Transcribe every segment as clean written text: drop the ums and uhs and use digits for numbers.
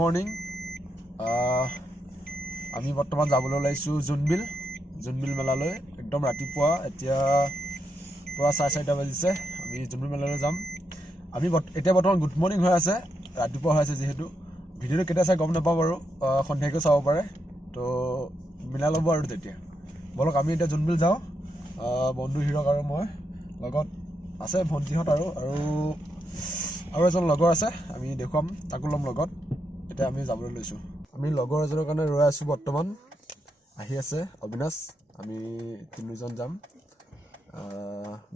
Morning আমি বৰ্তমান যাবলৈ ওলাইছোঁ জোনবিল মেলালৈ একদম ৰাতিপুৱা এতিয়া পুৰা 4:30 বাজিছে আমি জোনবিল মেলালৈ যাম আমি এতিয়া বৰ্তমান গুড মৰ্নিং হৈ আছে ৰাতিপুৱা হৈ আছে যিহেতু ভিডিঅ'টো কেতিয়া চাই গম নাপাওঁ বাৰু সন্ধিয়াকৈ চাব পাৰে তো মিলাই ল'ব আৰু তেতিয়া বলক আমি এতিয়া জোনবিল যাওঁ বন্ধু হিৰক আৰু মই লগত আছে ভণ্টিহঁত আৰু এজন লগৰ আছে আমি দেখুৱাম তাকো ল'ম লগত এতিয়া আমি যাবলৈ লৈছোঁ আমি লগৰ এজনৰ কাৰণে ৰৈ আছোঁ বৰ্তমান আহি আছে অবিনাশ আমি তিনিজন যাম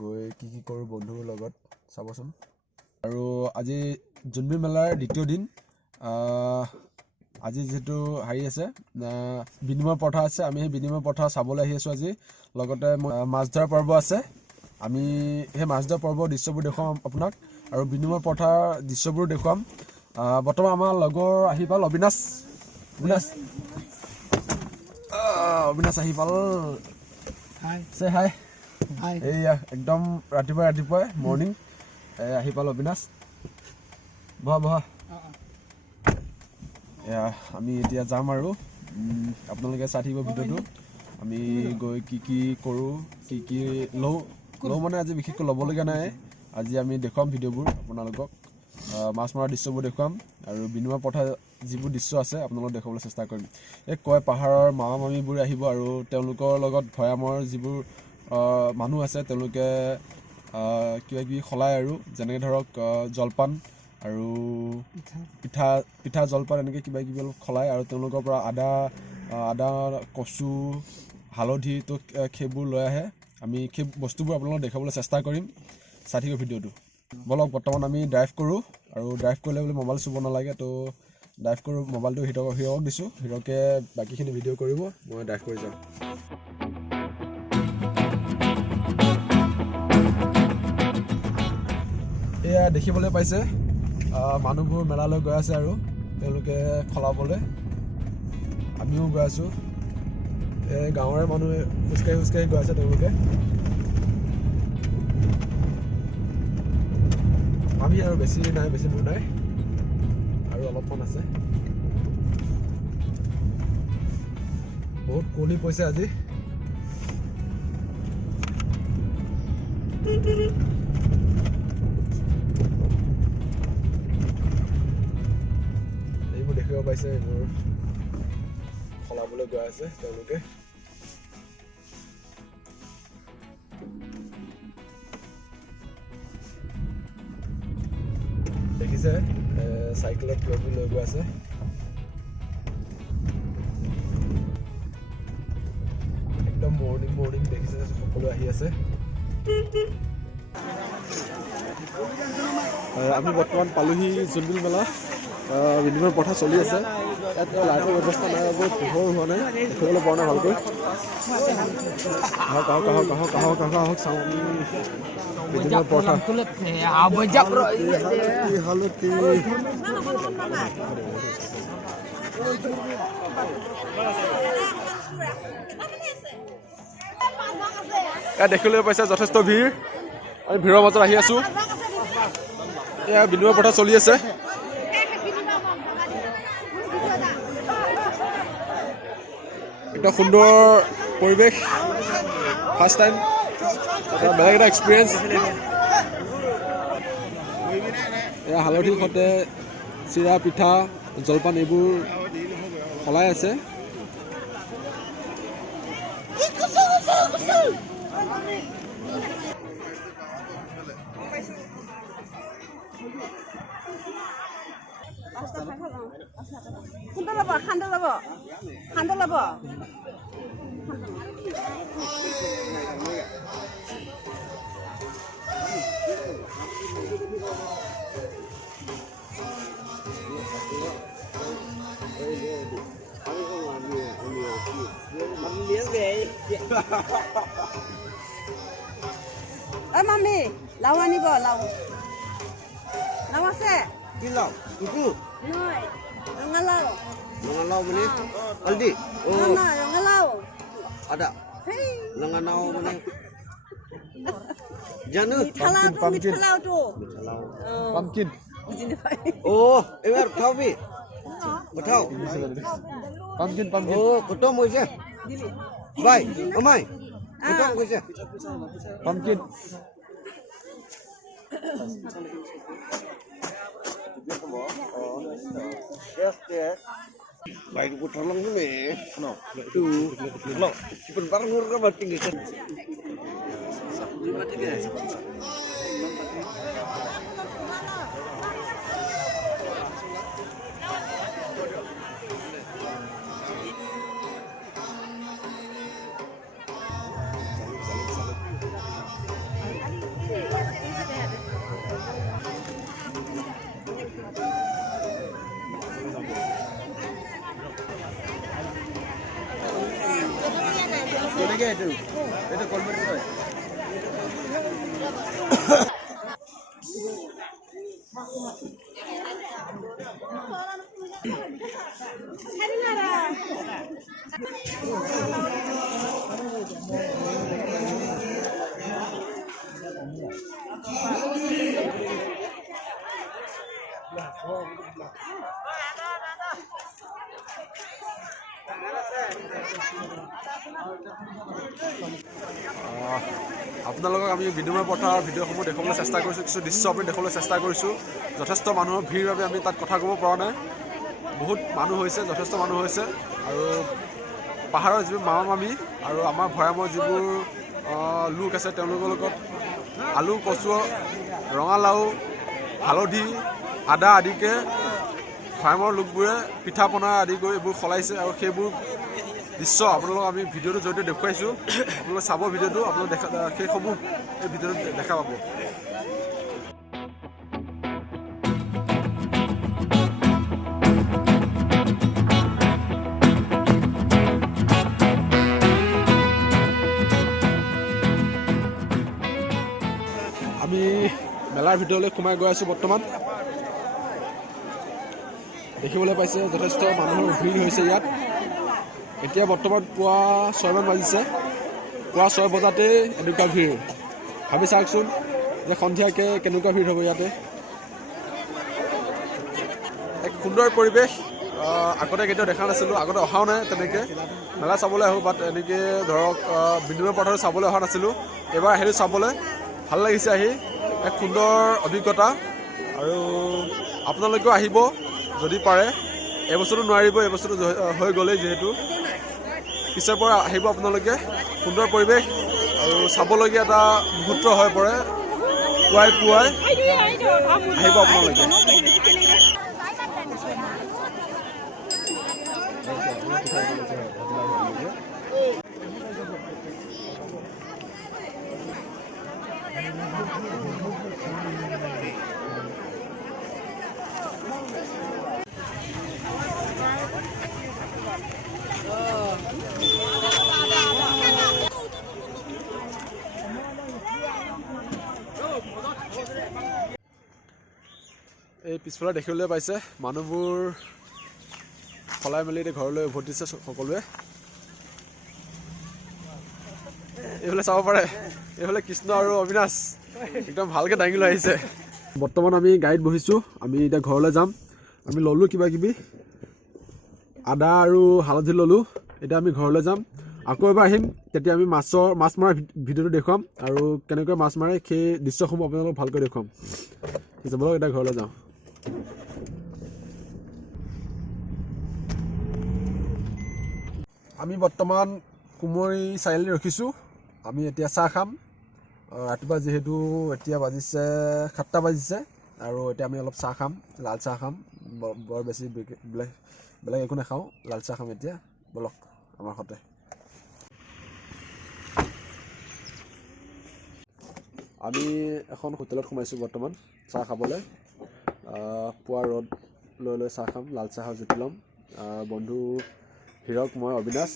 গৈ কি কৰোঁ বন্ধুৰ লগত চাবচোন আৰু আজি জোনবিল মেলাৰ দ্বিতীয় দিন আজি যিহেতু হেৰি আছে বিনিময় প্ৰথা আছে আমি সেই বিনিময় প্ৰথা চাবলৈ আহি আছোঁ আজি লগতে মাছ ধৰা পৰ্ব আছে আমি সেই মাছ ধৰা পৰ্বৰ দৃশ্যবোৰ দেখুৱাম আপোনাক আৰু বিনিময় প্ৰথাৰ দৃশ্যবোৰ দেখুৱাম বৰ্তমান আমাৰ লগৰ আহি পাল অবিনাশ আহি পাল চে হাই এইয়া একদম ৰাতিপুৱাই মৰ্ণিং আহি পাল অবিনাশ বহা এয়া আমি এতিয়া যাম আৰু আপোনালোকে চাই থাকিব ভিডিঅ'টো আমি গৈ কি কৰোঁ কি লওঁ মানে আজি বিশেষকৈ ল'বলগীয়া নাই আজি আমি দেখুৱাম ভিডিঅ'বোৰ আপোনালোকক মাছ মৰা দৃশ্যবোৰ দেখুৱাম আৰু বিনিময় প্ৰথা যিবোৰ দৃশ্য আছে আপোনালোকক দেখুৱাবলৈ চেষ্টা কৰিম কয় পাহাৰৰ মামা মামীবোৰ আহিব আৰু তেওঁলোকৰ লগত ভৈয়ামৰ যিবোৰ মানুহ আছে তেওঁলোকে কিবাকিবি সলায় আৰু যেনেকৈ ধৰক জলপান আৰু পিঠা জলপান এনেকৈ কিবাকিবি অলপ খলায় আৰু তেওঁলোকৰ পৰা আদা কচু হালধি তো সেইবোৰ লৈ আহে আমি সেই বস্তুবোৰ আপোনালোকক দেখাবলৈ চেষ্টা কৰিম চাই থাকিব ভিডিঅ'টো বলক বৰ্তমান আমি ড্ৰাইভ কৰোঁ আৰু ড্ৰাইভ কৰিলে বোলে মোবাইল চুব নালাগে তো ড্ৰাইভ কৰোঁ মোবাইলটো হিৰক দিছোঁ হিৰকে বাকীখিনি ভিডিঅ' কৰিব মই ড্ৰাইভ কৰি যাম এয়া দেখিবলৈ পাইছে মানুহবোৰ মেলালৈ গৈ আছে আৰু তেওঁলোকে খলাবলৈ আমিও গৈ আছোঁ গাঁৱৰে মানুহে খোজকাঢ়ি গৈ আছে তেওঁলোকে আমি আৰু বেছি দূৰ নাই আৰু অলপমান আছে বহুত কুঁৱলী পৰিছে আজি এইবোৰ দেখিব পাইছে এইবোৰ সলাবলৈ গৈ আছে তেওঁলোকে দেখিছে চাইকেলত কিবাকিবি লৈ গৈ আছে একদম মৰ্ণিং দেখিছে সকলো আহি আছে আমি বৰ্তমান পালোহি জোনবিল মেলা বিনিময় প্ৰথা চলি আছে ইয়াত লাইটৰ ব্যৱস্থা নাই বাবে পোহৰ হোৱা নাই দেখিবলৈ পোৱা নাই ভালকৈ আহক চাওঁ বিনিময় প্ৰথা ইয়াত দেখিবলৈ পাইছে যথেষ্ট ভিৰ আমি ভিৰৰ মাজত আহি আছোঁ এয়া বিনিময় প্ৰথা চলি আছে একদম সুন্দৰ পৰিৱেশ ফাৰ্ষ্ট টাইম বেলেগ এটা এক্সপিৰিয়েঞ্চ এয়া হালধিৰ সৈতে চিৰা পিঠা জলপান এইবোৰ সলাই আছে খান্দ ল'ব মামী লাও আনিব লাও আছে কি লাও কুকু নহয় ৰঙালাও মানে হালধি ৰঙালাও ada langanau mana janu pumpkin oh ewer kau bi Betul. Pumpkin. Oh, ketum aja. Baik, Omai. Ketum aja. Pumpkin. Baik, aku tolong dulu nih. No. Tuh. Lo, sebentar ngurus apa tinggi kan? Itu konversi. আপোনালোকক আমি বিনিময় পথাৰ ভিডিঅ'সমূহ দেখুৱাবলৈ চেষ্টা কৰিছোঁ, কিছু দৃশ্য আমি দেখুৱাবলৈ চেষ্টা কৰিছোঁ। যথেষ্ট মানুহৰ ভিৰ বাবে আমি তাত কথা ক'ব পৰা নাই। বহুত মানুহ হৈছে, যথেষ্ট মানুহ হৈছে। আৰু পাহাৰৰ যিবোৰ মামা মামী আৰু আমাৰ ভৈয়ামৰ যিবোৰ লোক আছে তেওঁলোকৰ লগত আলু, কচু, ৰঙালাও, হালধি, আদা আদিকে ভৈয়ামৰ লোকবোৰে পিঠা পনা আদি কৰি এইবোৰ খলাইছে। আৰু সেইবোৰ দৃশ্য আপোনালোকক আমি ভিডিঅ'টোৰ জৰিয়তে দেখুৱাইছোঁ। আপোনালোকে চাব ভিডিঅ'টো, আপোনালোকে সেইসমূহ এই ভিডিঅ'টোত দেখা পাব। আমি মেলাৰ ভিতৰলৈ সোমাই গৈ আছোঁ বৰ্তমান। দেখিবলৈ পাইছে যথেষ্ট মানুহৰ ভিৰ হৈছে ইয়াত। এতিয়া বৰ্তমান পুৱা 6 মান বাজিছে। পুৱা 6 বজাতেই এনেকুৱা ভিৰ। ভাবি চাওকচোন যে সন্ধিয়াকৈ কেনেকুৱা ভিৰ হ'ব ইয়াতে। এক সুন্দৰ পৰিৱেশ। আগতে কেতিয়াও দেখা নাছিলোঁ, আগতে অহাও নাই তেনেকৈ মেলা চাবলৈ আহোঁ, বাট এনেকৈ ধৰক বিনিময় পথাৰত চাবলৈ অহা নাছিলোঁ। এইবাৰ আহিলোঁ চাবলৈ, ভাল লাগিছে আহি, এক সুন্দৰ অভিজ্ঞতা। আৰু আপোনালোকেও আহিব যদি পাৰে। এবছৰটো নোৱাৰিব, এবছৰটো হৈ গ'লেই যিহেতু। পিছৰ পৰা আহিব আপোনালোকে। সুন্দৰ পৰিৱেশ আৰু চাবলগীয়া এটা মুহূৰ্ত হৈ পৰে। পুৱাই আহিব আপোনালোকে। এই পিছফালে দেখিবলৈ পাইছে মানুহবোৰ সলাই মেলি এতিয়া ঘৰলৈ উভতিছে সকলোৱে। এইফালে চাব পাৰে, এইফালে কৃষ্ণ আৰু অবিনাশ একদম ভালকৈ দাঙি লৈ আহিছে। বৰ্তমান আমি গাড়ীত বহিছোঁ, আমি এতিয়া ঘৰলৈ যাম। আমি ল'লোঁ কিবা কিবি, আদা আৰু হালধি ল'লোঁ। এতিয়া আমি ঘৰলৈ যাম। আকৌ এবাৰ আহিম, তেতিয়া আমি মাছ মৰাৰ ভিডিঅ'টো দেখুৱাম আৰু কেনেকৈ মাছ মাৰে সেই দৃশ্যসমূহ আপোনালোকক ভালকৈ দেখুৱাম। ঠিক আছে, ব'লক এতিয়া ঘৰলৈ যাওঁ। আমি বৰ্তমান কুমৰী চাৰিআলিত ৰখিছোঁ। আমি এতিয়া চাহ খাম। ৰাতিপুৱা যিহেতু এতিয়া বাজিছে 7টা বাজিছে আৰু এতিয়া আমি অলপ চাহ খাম, লাল চাহ খাম। বৰ বেছি বেলেগ একো নাখাওঁ, লাল চাহ খাম এতিয়া। ব'লক আমাৰ সৈতে। আমি এখন হোটেলত সোমাইছোঁ বৰ্তমান চাহ খাবলৈ। পুৱা ৰ'দ লৈ চাহ খাম, লাল চাহৰ জুতি ল'ম। বন্ধু হিৰক, মই অবিনাশ।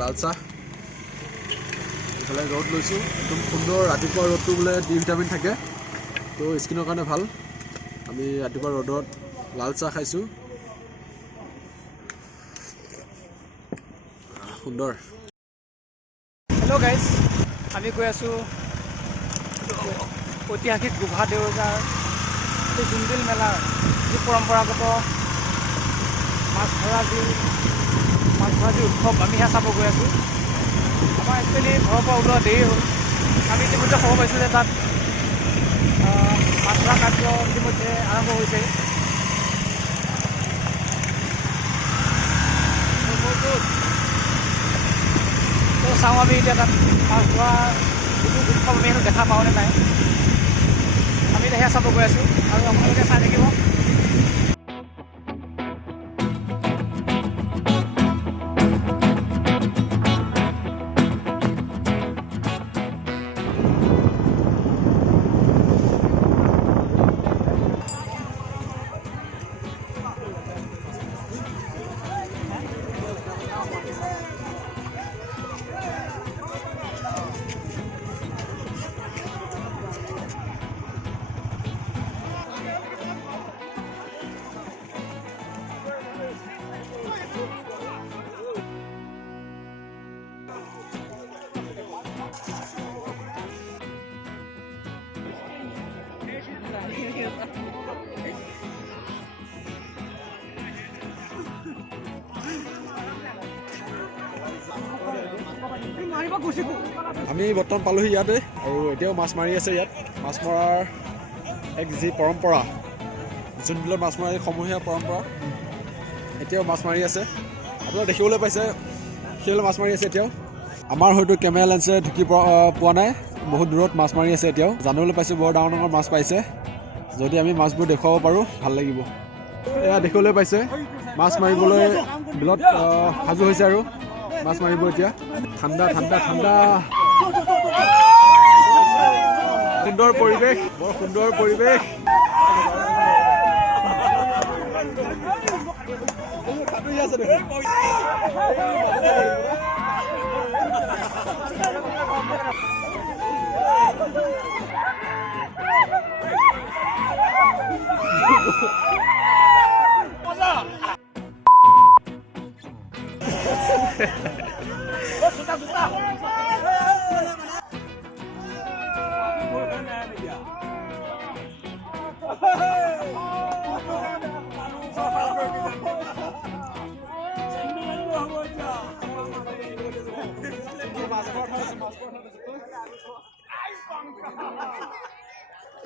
লাল চাহ, ইফালে ৰ'দ লৈছোঁ, একদম সুন্দৰ। ৰাতিপুৱা ৰ'দটো বোলে ডি ভিটামিন থাকে, তো স্কিনৰ কাৰণে ভাল। আমি ৰাতিপুৱা ৰ'দত লাল চাহ খাইছোঁ, সুন্দৰ। হেল্ল' গাইজ, আমি গৈ আছোঁ ঐতিহাসিক গোভা দেউজাৰ জোনবিল মেলাৰ যি পৰম্পৰাগত মাছ ধৰা যি উৎসৱ আমি সেয়া চাব গৈ আছোঁ। আমাৰ একচুৱেলি ঘৰৰ পৰা ওলোৱা দেৰি হ'ল। আমি ইতিমধ্যে খবৰ পাইছোঁ যে তাত মাছ ধৰা কাৰ্য ইতিমধ্যে আৰম্ভ হৈছে। তো চাওঁ আমি এতিয়া তাত মাছ ধৰা যিটো উৎসৱ আমি সেইটো দেখা পাওঁনে নাই। আমি এতিয়া সেয়া চাব গৈ আছোঁ আৰু আপোনালোকে চাই থাকিব। আমি বৰ্তমান পালোহি ইয়াতে আৰু এতিয়াও মাছ মাৰি আছে ইয়াত। মাছ মৰাৰ এক যি পৰম্পৰা, জোনবিলত মাছ মৰাৰ সমূহীয়া পৰম্পৰা, এতিয়াও মাছ মাৰি আছে। আপোনালোকে দেখিবলৈ পাইছে সেইবিলাক মাছ মাৰি আছে এতিয়াও। আমাৰ হয়তো কেমেৰা লেন্সে ঢুকি পোৱা নাই, বহুত দূৰত মাছ মাৰি আছে এতিয়াও। জানিবলৈ পাইছোঁ বৰ ডাঙৰ ডাঙৰ মাছ পাইছে। যদি আমি মাছবোৰ দেখুৱাব পাৰোঁ ভাল লাগিব। এয়া দেখিবলৈ পাইছে মাছ মাৰিবলৈ বিলত সাজু হৈছে আৰু মাছ মাৰিব এতিয়া। ঠাণ্ডা ঠাণ্ডা ঠাণ্ডা, সুন্দৰ পৰিৱেশ, বৰ সুন্দৰ পৰিৱেশ।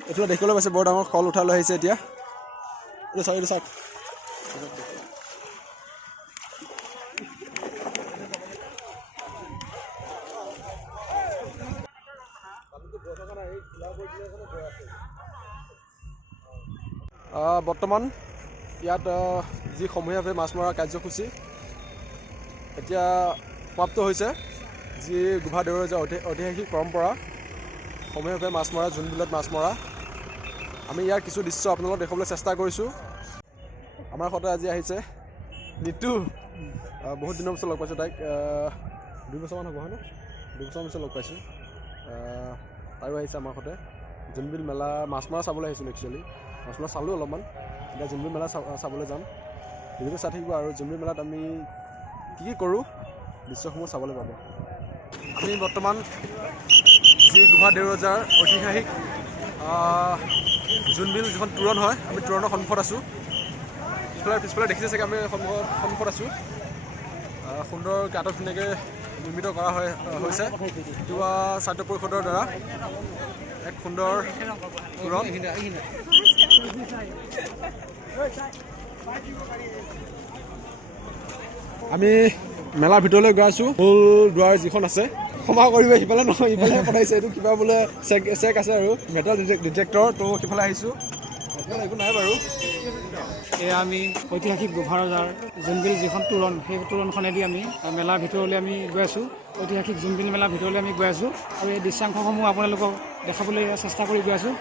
এইফালে দেখিবলৈ পাইছে বৰ ডাঙৰ শল উঠাই লৈ আহিছে এতিয়া। এইটো চাওক, এইটো চাওক। বৰ্তমান ইয়াত যি সমূহীয়াভাৱে মাছ মৰা কাৰ্যসূচী এতিয়া সমাপ্ত হৈছে। যি গোভা দেউজাৰ ঐতিহাসিক পৰম্পৰা, সমূহীয়াভাৱে মাছ মৰা, জোনবিলত মাছ মৰা, আমি ইয়াৰ কিছু দৃশ্য আপোনালোকক দেখাবলৈ চেষ্টা কৰিছোঁ। আমাৰ সৈতে আজি আহিছে নিতু। বহুত দিনৰ পিছত লগ পাইছোঁ তাইক, 2 বছৰমান হ'ব হয়নে? 2 বছৰমান পিছত লগ পাইছোঁ। তাইও আহিছে আমাৰ সৈতে। জোনবিল মেলা মাছ মৰা চাবলৈ আহিছিলোঁ একচুৱেলি। মাছ মৰা চালোঁ অলপমান, এতিয়া জোনবিল মেলা চাবলৈ যাম। ভিডিঅ'টো চাই থাকিব আৰু জোনবিল মেলাত আমি কি কৰোঁ দৃশ্যসমূহ চাবলৈ পাব। আমি বৰ্তমান যি গোভা দেউৰজাৰ ঐতিহাসিক জোনবিল যিখন তোৰণ হয়, আমি তোৰণৰ সন্মুখত আছোঁ। পিছফালে দেখিছে চাগে আমি সন্মুখত আছোঁ। সুন্দৰকৈ আটক ধুনীয়াকৈ নিৰ্মিত কৰা হৈছে তিৱা ছাত্ৰ পৰিষদৰ দ্বাৰা। এক সুন্দৰ তোৰণ। আমি মেলাৰ ভিতৰলৈ গৈ আছোঁ। মূল দুৱাৰ যিখন আছে, ক্ষমা কৰিব সিফালে নহয়, ইফালে পঠাইছে। এইটো কিবা বোলে চেক আছে আৰু মেটাল ডিটেক্টৰ। তো সিফালে আহিছোঁ, একো নাই বাৰু। এয়া আমি ঐতিহাসিক গোভা দেউজাৰ জোনবিল যিখন তোৰণ, সেই তোৰণখনেদি আমি মেলাৰ ভিতৰলৈ আমি গৈ আছোঁ। ঐতিহাসিক জোনবিল মেলাৰ ভিতৰলৈ আমি গৈ আছোঁ আৰু এই দৃশ্যাংশসমূহ আপোনালোকক দেখাবলৈ চেষ্টা কৰি গৈ আছোঁ।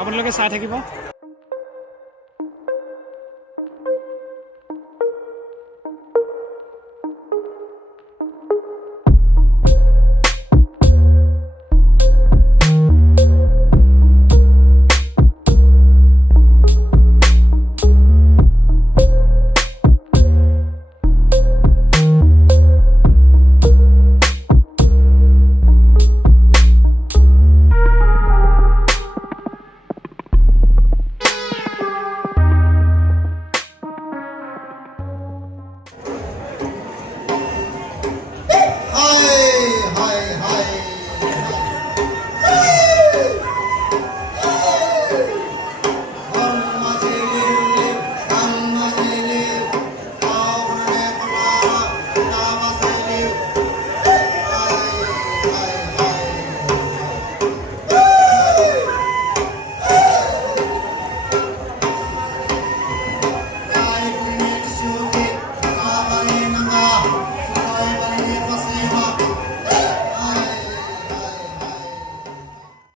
আপোনালোকে চাই থাকিব।